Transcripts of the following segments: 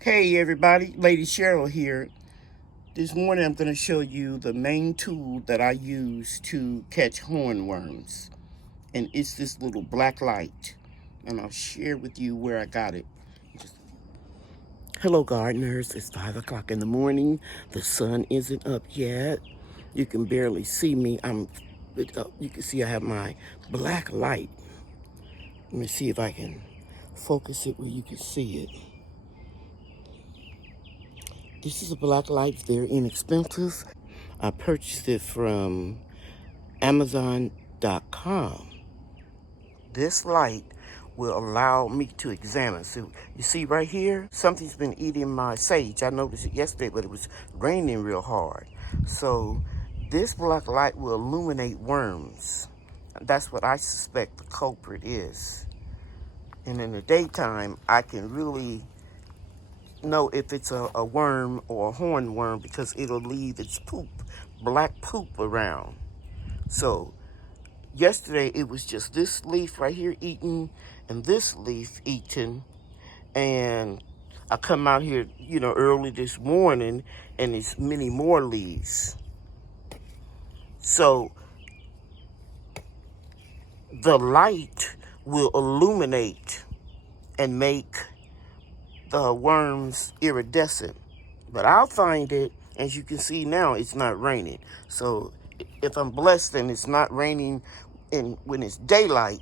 Hey everybody, Lady Cheryl here. This morning I'm going to show you the main tool that I use to catch hornworms. And it's this little black light. And I'll share with you where I got it. Hello gardeners, it's 5 o'clock in the morning. The sun isn't up yet. You can barely see me. You can see I have my black light. Let me see if I can focus it where you can see it. This is a black light, very inexpensive. I purchased it from Amazon.com. This light will allow me to examine. So you see right here, something's been eating my sage. I noticed it yesterday, but it was raining real hard. So this black light will illuminate worms. That's what I suspect the culprit is. And in the daytime, I can really know if it's a worm or a hornworm because it'll leave its poop, black poop around. So yesterday it was just this leaf right here eaten and this leaf eaten, and I come out here, early this morning and there's many more leaves. So the light will illuminate and make the worms iridescent. But I'll find it. As you can see now, it's not raining. So if I'm blessed and it's not raining when it's daylight,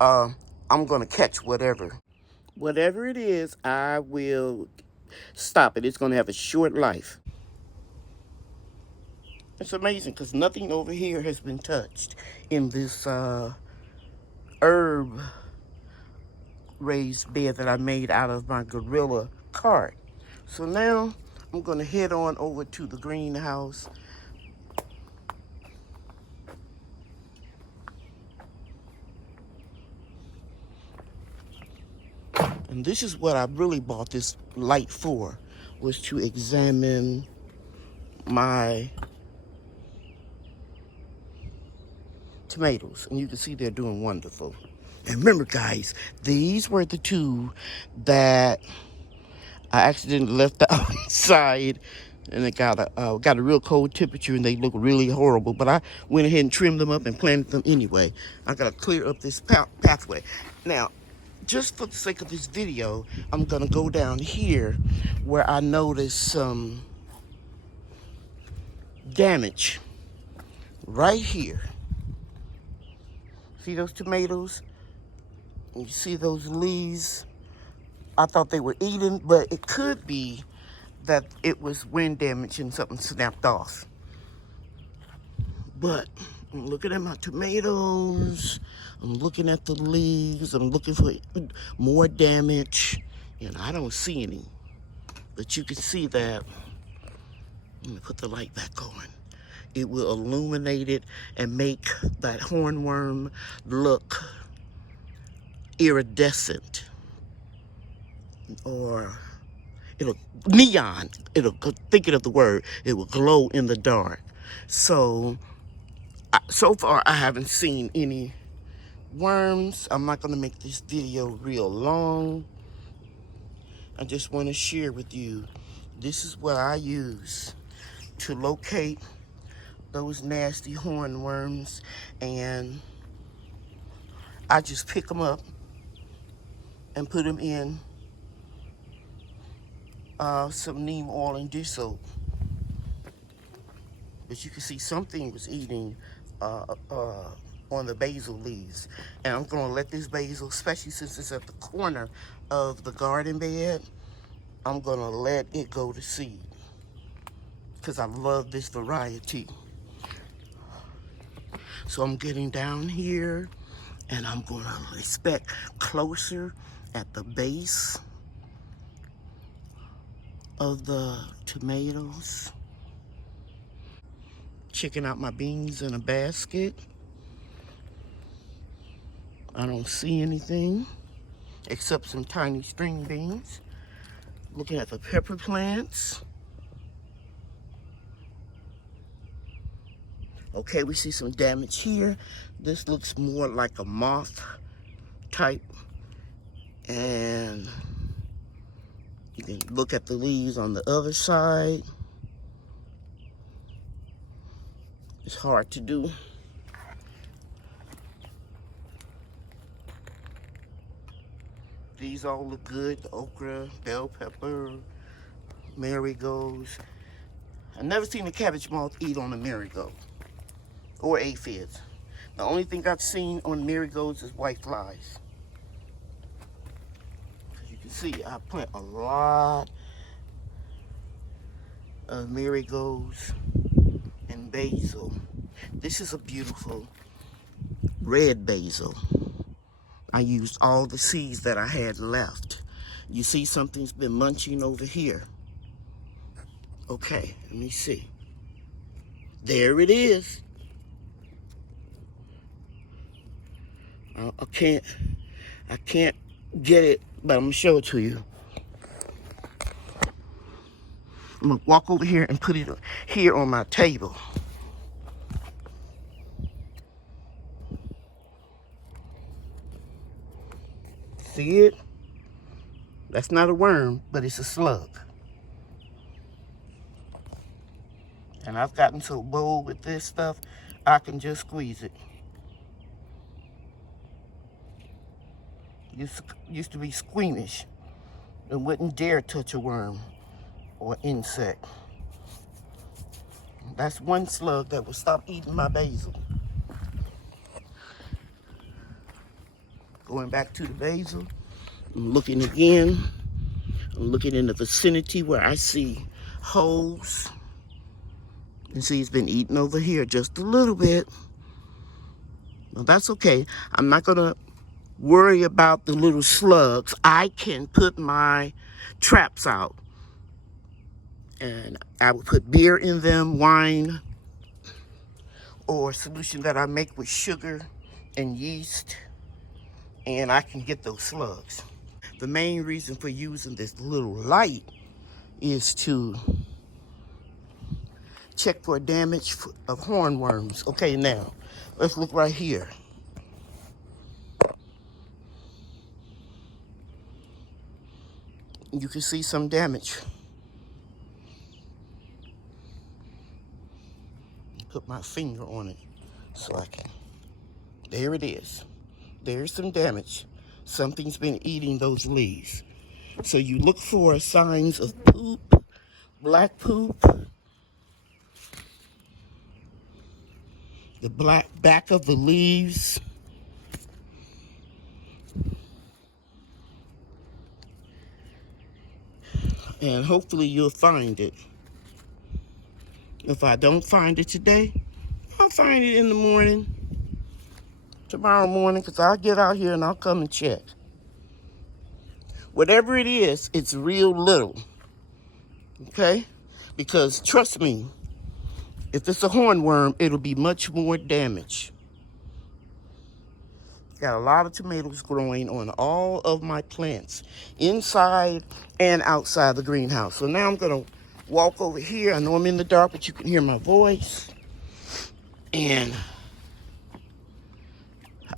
I'm going to catch whatever. Whatever it is, I will stop it. It's going to have a short life. It's amazing because nothing over here has been touched in this herb raised bed that I made out of my gorilla cart. So now I'm going to head on over to the greenhouse. And this is what I really bought this light for, was to examine my tomatoes. And you can see they're doing wonderful. And remember, guys, these were the two that I accidentally left outside, and it got a real cold temperature, and they look really horrible. But I went ahead and trimmed them up and planted them anyway. I got to clear up this pathway. Now, just for the sake of this video, I'm going to go down here where I noticed some damage right here. See those tomatoes? You see those leaves? I thought they were eaten, but it could be that it was wind damage and something snapped off. But I'm looking at my tomatoes, I'm looking at the leaves, I'm looking for more damage, and I don't see any. But you can see that. Let me put the light back on. It will illuminate it and make that hornworm look iridescent, or it'll neon. It'll, thinking of the word, it will glow in the dark. So far I haven't seen any worms. I'm not going to make this video real long. I just want to share with you, this is what I use to locate those nasty hornworms, and I just pick them up and put them in some neem oil and dish soap. But you can see something was eating on the basil leaves. And I'm going to let this basil, especially since it's at the corner of the garden bed, I'm going to let it go to seed, because I love this variety. So I'm getting down here, and I'm going to inspect closer at the base of the tomatoes. Checking out my beans in a basket. I don't see anything except some tiny string beans. Looking at the pepper plants. Okay, we see some damage here. This looks more like a moth type. And You can look at the leaves on the other side. It's hard to do. These all look good. The okra, bell pepper, marigolds. I've never seen a cabbage moth eat on a marigold or aphids. The only thing I've seen on marigolds is white flies. As you can see, I plant a lot of marigolds and basil. This is a beautiful red basil. I used all the seeds that I had left. You see something's been munching over here. Okay, let me see. There it is. I can't get it, but I'm gonna show it to you. I'm gonna walk over here and put it here on my table. See it? That's not a worm, but it's a slug. And I've gotten so bold with this stuff, I can just squeeze it. Used to be squeamish and wouldn't dare touch a worm or insect. That's one slug that will stop eating my basil. Going back to the basil, I'm looking again. I'm looking in the vicinity where I see holes. And see, it's been eaten over here just a little bit. Well, that's okay. I'm not gonna worry about the little slugs. I can put my traps out. And I would put beer in them, wine, or a solution that I make with sugar and yeast. And I can get those slugs. The main reason for using this little light is to check for damage of hornworms. Okay, now, let's look right here. You can see some damage. Put my finger on it so I can. There it is. There's some damage. Something's been eating those leaves. So you look for signs of poop, black poop, the black back of the leaves, and hopefully you'll find it. If I don't find it today, I'll find it in the morning, tomorrow morning, because I'll get out here and I'll come and check. Whatever it is, it's real little, okay? Because trust me, if it's a hornworm, it'll be much more damage. Got a lot of tomatoes growing on all of my plants, inside and outside the greenhouse. So now I'm gonna walk over here. I know I'm in the dark, but you can hear my voice. And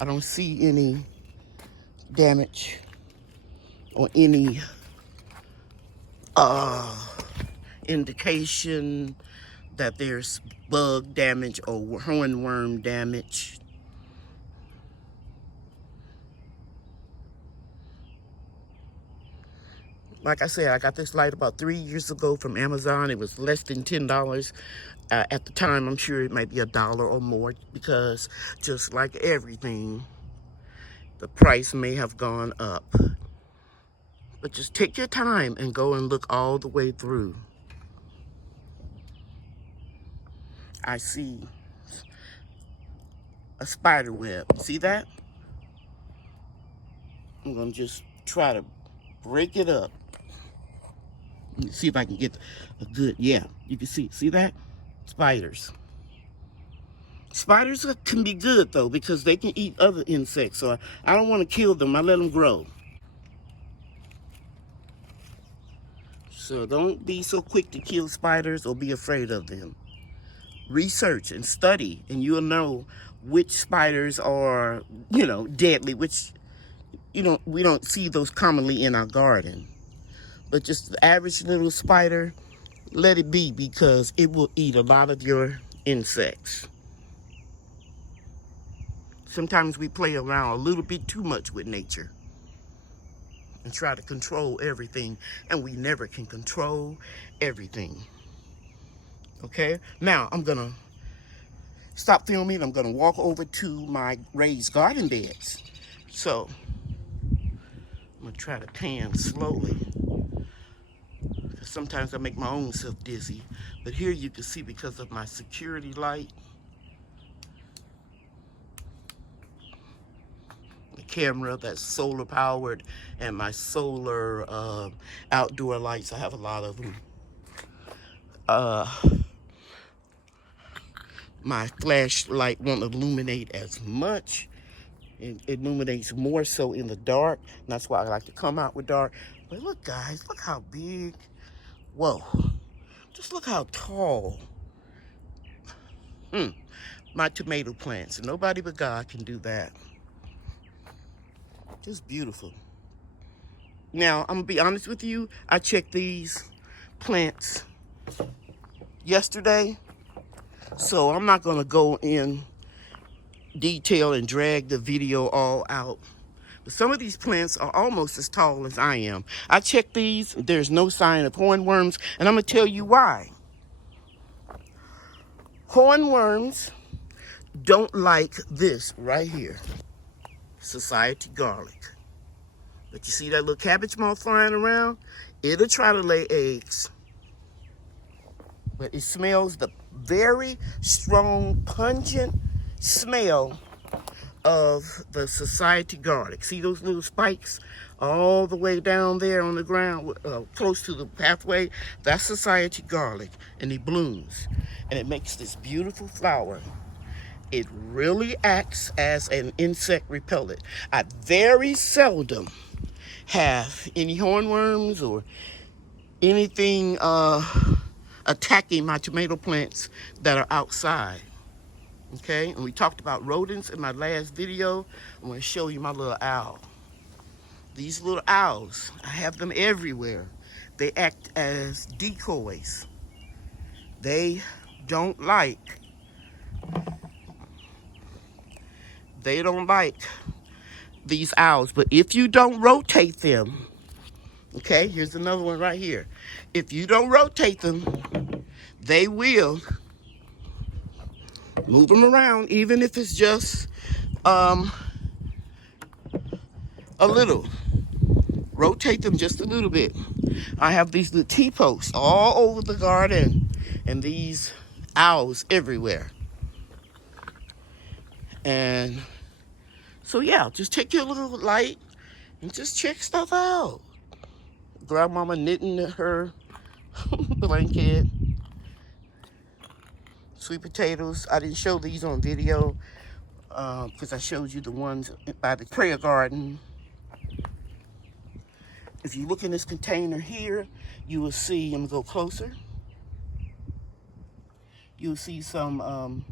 I don't see any damage or any indication that there's bug damage or hornworm damage. Like I said, I got this light about 3 years ago from Amazon. It was less than $10. At the time, I'm sure it might be $1 or more, because just like everything, the price may have gone up. But just take your time and go and look all the way through. I see a spider web. See that? I'm gonna just try to break it up. Let's see if I can get a good, yeah, you can see that? Spiders. Spiders can be good though, because they can eat other insects, so I don't want to kill them. I let them grow. So don't be so quick to kill spiders or be afraid of them. Research and study, and you'll know which spiders are, deadly, which, we don't see those commonly in our garden. But just the average little spider, let it be, because it will eat a lot of your insects. Sometimes we play around a little bit too much with nature and try to control everything, and we never can control everything. Okay, now I'm gonna stop filming. I'm gonna walk over to my raised garden beds. So I'm gonna try to pan slowly, because sometimes I make my own self dizzy. But here you can see, because of my security light, the camera that's solar powered, and my solar outdoor lights. I have a lot of them. My flashlight won't illuminate as much. It illuminates more so in the dark. And that's why I like to come out with dark. But look, guys, look how big. Whoa. Just look how tall. My tomato plants. Nobody but God can do that. Just beautiful. Now, I'm going to be honest with you. I checked these plants yesterday. So I'm not going to go in detail and drag the video all out. But some of these plants are almost as tall as I am. I checked these. There's no sign of hornworms. And I'm going to tell you why. Hornworms don't like this right here. Society garlic. But you see that little cabbage moth flying around? It'll try to lay eggs. But it smells the very strong, pungent smell of the society garlic. See those little spikes all the way down there on the ground, close to the pathway? That's society garlic, and it blooms, and it makes this beautiful flower. It really acts as an insect repellent. I very seldom have any hornworms or anything attacking my tomato plants that are outside. Okay, and we talked about rodents in my last video. I'm going to show you my little owl. These little owls, I have them everywhere. They act as decoys. They don't like these owls. But if you don't rotate them, okay, here's another one right here. If you don't rotate them, they will move them around, even if it's just a little. Rotate them just a little bit. I have these little T-posts all over the garden, and these owls everywhere. And so yeah, just take your little light and just check stuff out. Grandmama knitting her blanket. Sweet potatoes. I didn't show these on video because I showed you the ones by the prayer garden. If you look in this container here, you will see, I'm gonna go closer. You'll see some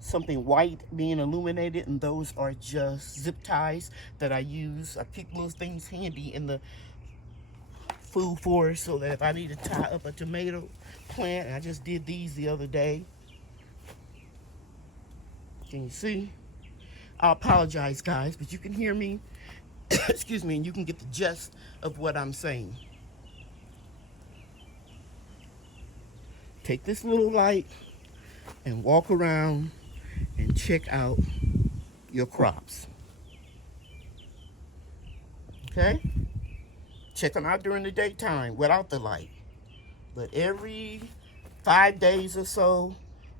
something white being illuminated, and those are just zip ties that I use. I keep those things handy in the food forest so that if I need to tie up a tomato plant, and I just did these the other day. Can you see? I apologize, guys, but you can hear me. Excuse me, and you can get the gist of what I'm saying. Take this little light and walk around and check out your crops. Okay? Check them out during the daytime without the light. But every 5 days or so,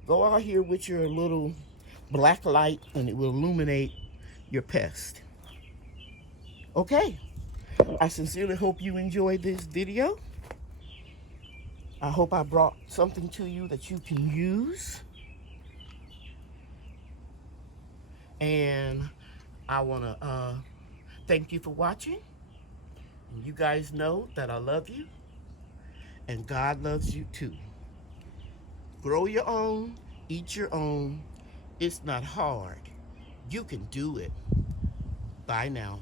go out here with your little black light and it will illuminate your pest. Okay, I sincerely hope you enjoyed this video. I hope I brought something to you that you can use. And I want to thank you for watching. You guys know that I love you, and God loves you too. Grow your own, eat your own. It's not hard. You can do it. Bye now.